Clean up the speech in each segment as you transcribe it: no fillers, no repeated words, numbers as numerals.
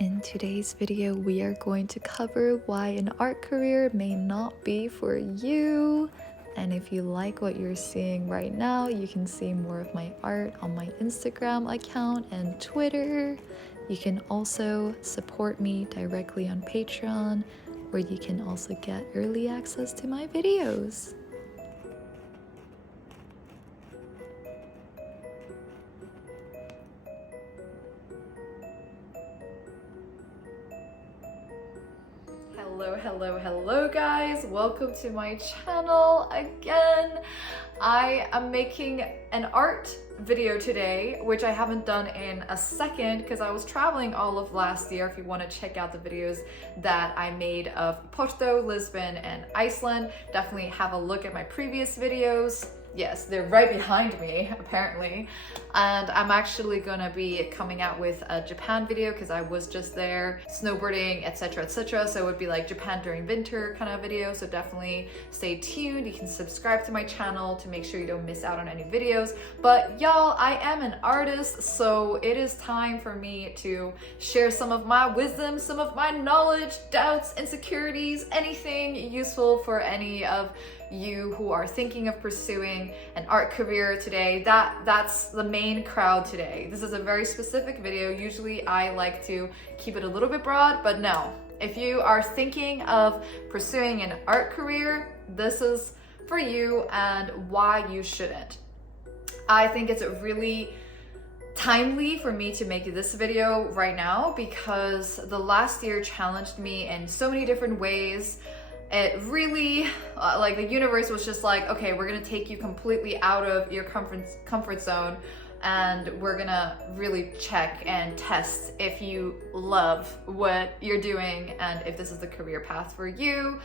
In today's video, we are going to cover why an art career may not be for you. And if you like what you're seeing right now, you can see more of my art on my Instagram account and Twitter. You can also support me directly on Patreon, where you can also get early access to my videos. Hello guys, welcome to my channel again. I am making an art video today, which I haven't done in a second because I was traveling all of last year. If you want to check out the videos that I made of Porto, Lisbon, and Iceland, definitely have a look at my previous videos. Yes, they're right behind me, apparently. And I'm actually gonna be coming out with a Japan video because I was just there snowboarding, etc, etc. So it would be like Japan during winter kind of video. So definitely stay tuned. You can subscribe to my channel to make sure you don't miss out on any videos. But y'all, I am an artist, so it is time for me to share some of my wisdom, some of my knowledge, doubts, insecurities, anything useful for any of you who are thinking of pursuing an art career today. That's the main crowd today. This is a very specific video. Usually I like to keep it a little bit broad, but no. If you are thinking of pursuing an art career, this is for you and why you shouldn't. I think it's really timely for me to make this video right now because the last year challenged me in so many different ways. It really, like the universe was just like, okay, we're gonna take you completely out of your comfort zone and we're gonna really check and test if you love what you're doing and if this is the career path for you.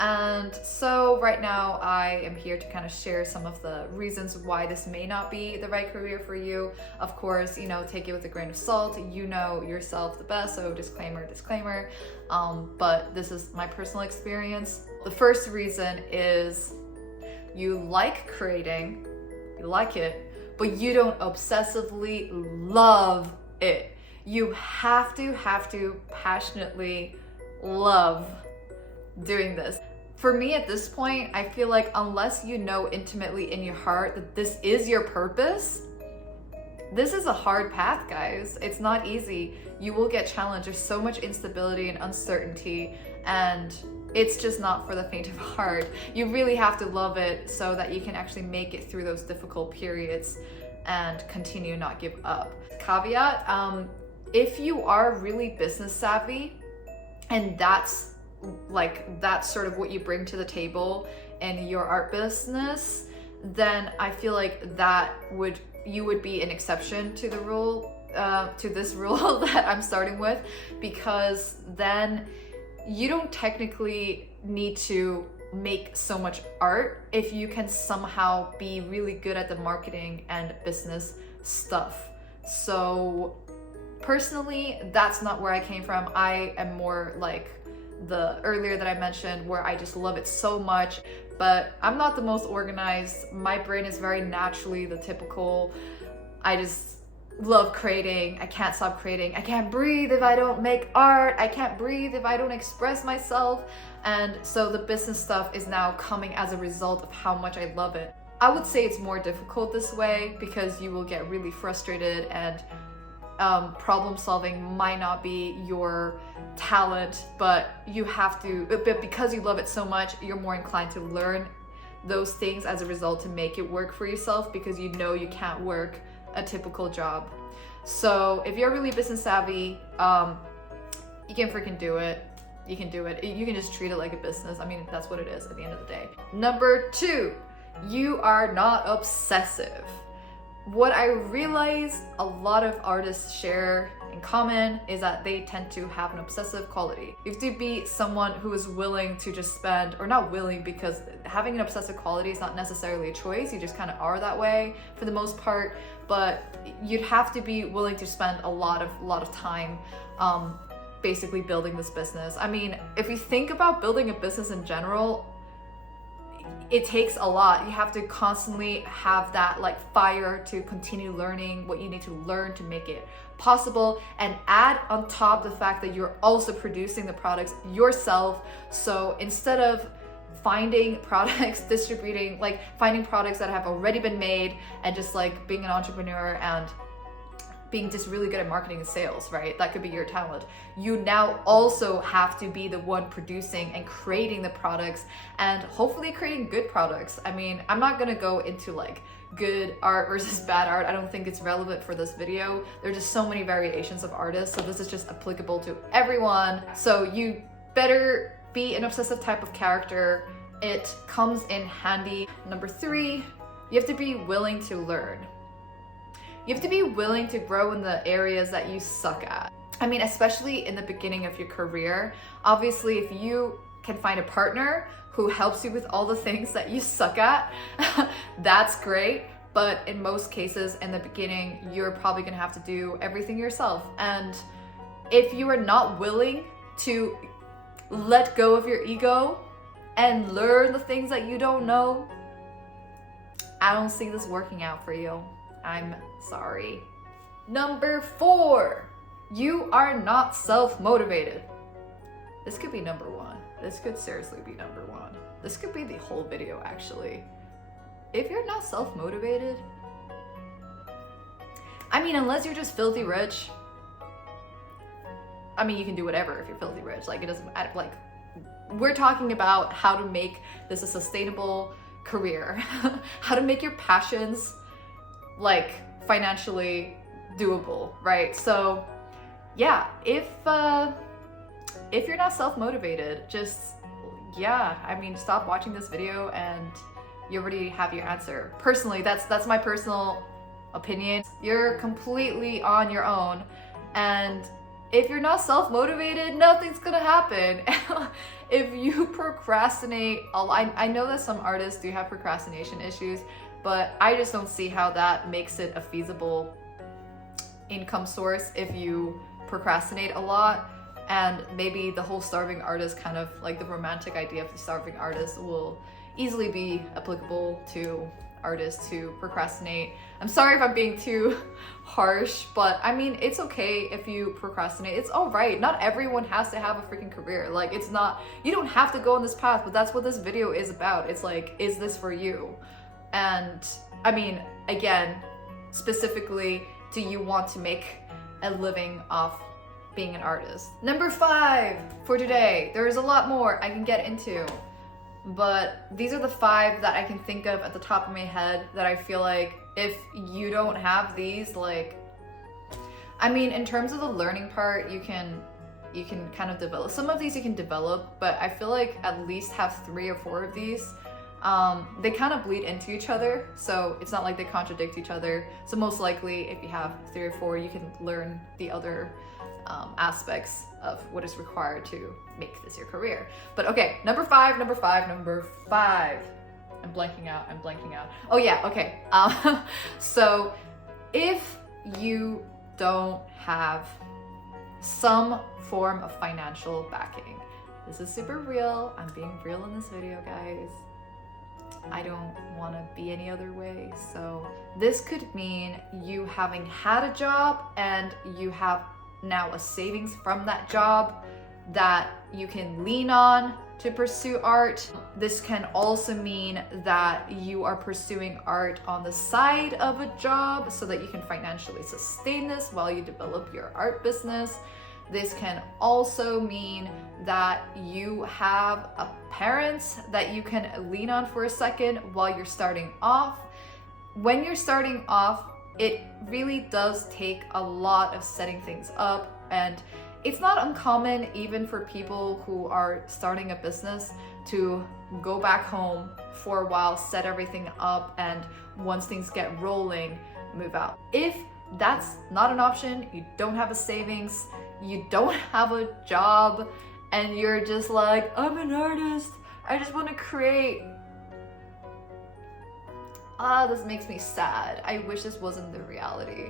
And so right now I am here to kind of share some of the reasons why this may not be the right career for you. Of course, you know, take it with a grain of salt. You know yourself the best, so disclaimer. But this is my personal experience. The first reason is you like creating, you like it, but you don't obsessively love it. You have to passionately love doing this. For me at this point, I feel like unless you know intimately in your heart that this is your purpose, this is a hard path, guys. It's not easy. You will get challenged. There's so much instability and uncertainty, and it's just not for the faint of heart. You really have to love it so that you can actually make it through those difficult periods and continue, not give up. Caveat, if you are really business savvy and that's sort of what you bring to the table in your art business, then I feel like you would be an exception to the rule, to this rule that I'm starting with, because then you don't technically need to make so much art if you can somehow be really good at the marketing and business stuff. So personally, that's not where I came from. I am more like the earlier that I mentioned, where I just love it so much, but I'm not the most organized. My brain is very naturally the typical, I just love creating. I can't stop creating. I can't breathe if I don't make art. I can't breathe if I don't express myself. And so the business stuff is now coming as a result of how much I love it. I would say it's more difficult this way because you will get really frustrated and problem solving might not be your talent, but you have to, but because you love it so much, you're more inclined to learn those things as a result to make it work for yourself because you know you can't work a typical job. So if you're really business savvy, you can freaking do it. You can do it. You can just treat it like a business. I mean, that's what it is at the end of the day. Number 2, you are not obsessive. What I realize a lot of artists share in common is that they tend to have an obsessive quality. You have to be someone who is willing to just spend, or not willing, because having an obsessive quality is not necessarily a choice. You just kind of are that way for the most part, but you'd have to be willing to spend a lot of time basically building this business. I mean, if you think about building a business in general, it takes a lot. You have to constantly have that fire to continue learning what you need to learn to make it possible, and add on top the fact that you're also producing the products yourself. So instead of finding products, distributing, like finding products that have already been made and just like being an entrepreneur and being just really good at marketing and sales, right? That could be your talent. You now also have to be the one producing and creating the products and hopefully creating good products. I mean, I'm not gonna go into like good art versus bad art. I don't think it's relevant for this video. There's just so many variations of artists, so this is just applicable to everyone. So you better be an obsessive type of character. It comes in handy. Number 3, you have to be willing to learn. You have to be willing to grow in the areas that you suck at. I mean, especially in the beginning of your career. Obviously, if you can find a partner who helps you with all the things that you suck at, that's great. But in most cases, in the beginning, you're probably gonna have to do everything yourself. And if you are not willing to let go of your ego and learn the things that you don't know, I don't see this working out for you. I'm sorry. Number 4, you are not self-motivated. This could be number 1. This could seriously be number 1. This could be the whole video, actually. If you're not self-motivated, I mean, unless you're just filthy rich, I mean, you can do whatever if you're filthy rich. Like, it doesn't matter. Like, we're talking about how to make this a sustainable career, how to make your passions like financially doable, right? So yeah, if you're not self-motivated, just, yeah, I mean, stop watching this video and you already have your answer. Personally, that's my personal opinion. You're completely on your own, and if you're not self-motivated, nothing's gonna happen. If you procrastinate a lot, I know that some artists do have procrastination issues, but I just don't see how that makes it a feasible income source if you procrastinate a lot. And maybe the whole starving artist, kind of like the romantic idea of the starving artist, will easily be applicable to artists who procrastinate. I'm sorry if I'm being too harsh, but I mean, it's okay if you procrastinate. It's all right. Not everyone has to have a freaking career. Like, it's not, you don't have to go on this path, but that's what this video is about. It's like, is this for you? And I mean, again, specifically, do you want to make a living off being an artist? Number 5 for today. There's a lot more I can get into, but these are the 5 that I can think of at the top of my head that I feel like if you don't have these, like, I mean, in terms of the learning part, you can kind of develop. Some of these you can develop, but I feel like at least have 3 or 4 of these. They kind of bleed into each other, so it's not like they contradict each other. So most likely, if you have 3 or 4, you can learn the other aspects of what is required to make this your career. But okay, number 5. I'm blanking out. Oh yeah, okay. So if you don't have some form of financial backing, this is super real. I'm being real in this video, guys. I don't want to be any other way. So this could mean you having had a job and you have now a savings from that job that you can lean on to pursue art. This can also mean that you are pursuing art on the side of a job so that you can financially sustain this while you develop your art business. This can also mean that you have a parent that you can lean on for a second while you're starting off. When you're starting off, it really does take a lot of setting things up, and it's not uncommon even for people who are starting a business to go back home for a while, set everything up, and once things get rolling, move out. If that's not an option, you don't have a savings, you don't have a job, and you're just like, I'm an artist, I just want to create. This makes me sad. I wish this wasn't the reality.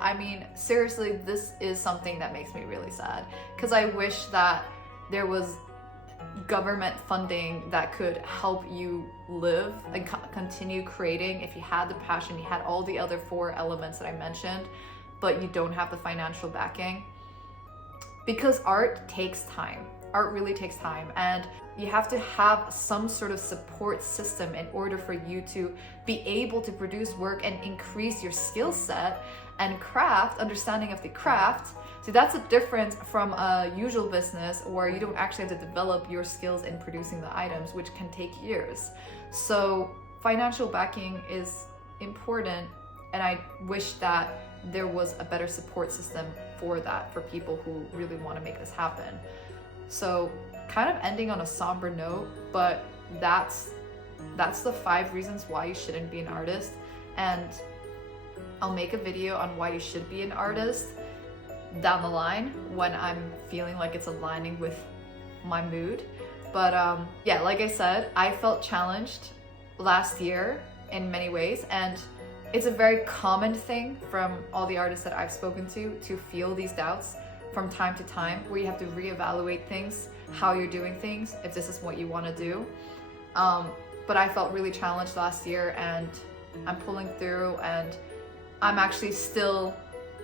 I mean, seriously, this is something that makes me really sad, because I wish that there was government funding that could help you live and continue creating if you had the passion, you had all the other 4 elements that I mentioned, but you don't have the financial backing. because art takes time. Art really takes time, and you have to have some sort of support system in order for you to be able to produce work and increase your skill set and understanding of the craft. So that's a difference from a usual business where you don't actually have to develop your skills in producing the items, which can take years. So financial backing is important, and I wish that there was a better support system for that, for people who really want to make this happen. So kind of ending on a somber note, but that's the 5 reasons why you shouldn't be an artist. And I'll make a video on why you should be an artist down the line when I'm feeling like it's aligning with my mood. But yeah, like I said, I felt challenged last year in many ways, and it's a very common thing from all the artists that I've spoken to feel these doubts from time to time, where you have to reevaluate things, how you're doing things, if this is what you want to do. But I felt really challenged last year, and I'm pulling through, and I'm actually still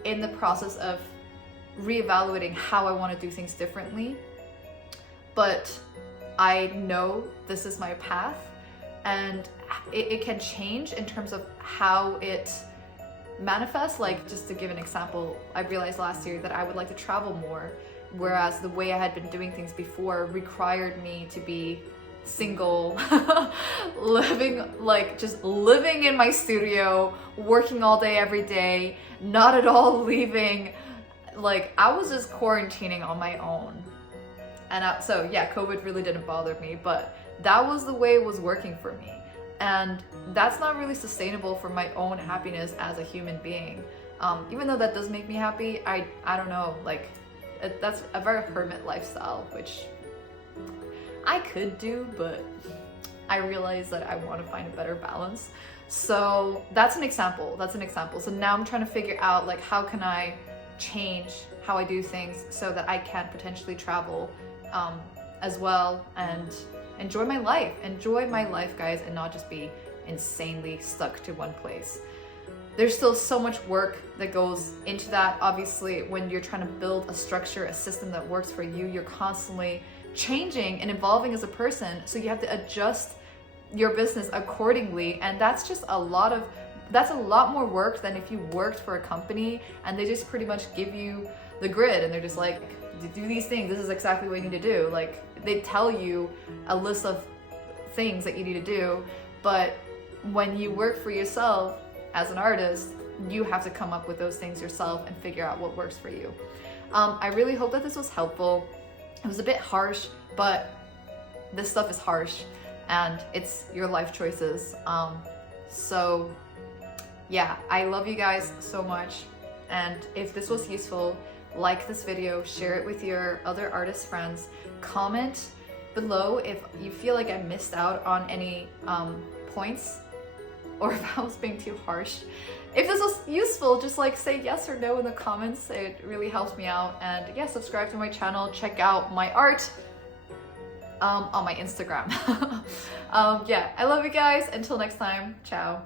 in the process of reevaluating how I want to do things differently. But I know this is my path, and it can change in terms of how it manifests. Like, just to give an example, I realized last year that I would like to travel more, whereas the way I had been doing things before required me to be single, just living in my studio, working all day every day, not at all leaving. Like, I was just quarantining on my own. And so yeah, COVID really didn't bother me, but that was the way it was working for me. And that's not really sustainable for my own happiness as a human being. Even though that does make me happy, I don't know, like, that's a very hermit lifestyle, which I could do, but I realize that I want to find a better balance. So that's an example. So now I'm trying to figure out, like, how can I change how I do things so that I can potentially travel as well and enjoy my life, guys, and not just be insanely stuck to one place. There's still so much work that goes into that. Obviously, when you're trying to build a structure, a system that works for you, you're constantly changing and evolving as a person. So you have to adjust your business accordingly. And that's a lot more work than if you worked for a company and they just pretty much give you the grid and they're just like, do these things, this is exactly what you need to do. Like, they tell you a list of things that you need to do, but when you work for yourself as an artist, you have to come up with those things yourself and figure out what works for you. I really hope that this was helpful. It was a bit harsh, but this stuff is harsh and it's your life choices. So yeah, I love you guys so much. And if this was useful, like this video, share it with your other artist friends, comment below if you feel like I missed out on any points, or if I was being too harsh. If this was useful, just like say yes or no in the comments. It really helps me out. And yeah, subscribe to my channel, check out my art on my Instagram. Yeah, I love you guys. Until next time, ciao.